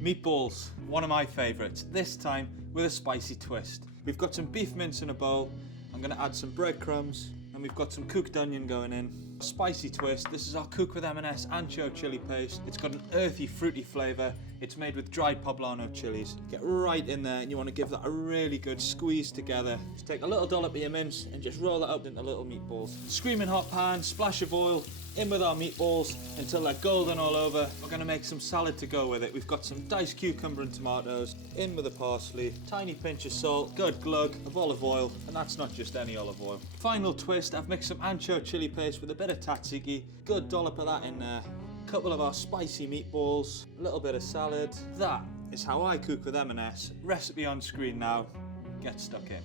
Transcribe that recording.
Meatballs, one of my favourites, this time with a spicy twist. We've got some beef mince in a bowl, I'm going to add some breadcrumbs, and we've got some cooked onion going in. Spicy twist, this is our Cook with M&S ancho chili paste. It's got an earthy, fruity flavour. It's made with dried poblano chilies. Get right in there and you want to give that a really good squeeze together. Just take a little dollop of your mince and just roll it up into little meatballs. Screaming hot pan, splash of oil, in with our meatballs until they're golden all over. We're going to make some salad to go with it. We've got some diced cucumber and tomatoes, in with the parsley, tiny pinch of salt, good glug of olive oil, and that's not just any olive oil. Final twist, I've mixed some ancho chili paste with a bit of tzatziki, good dollop of that in there, a couple of our spicy meatballs, a little bit of salad. That is how I cook with M&S. Recipe on screen now. Get stuck in.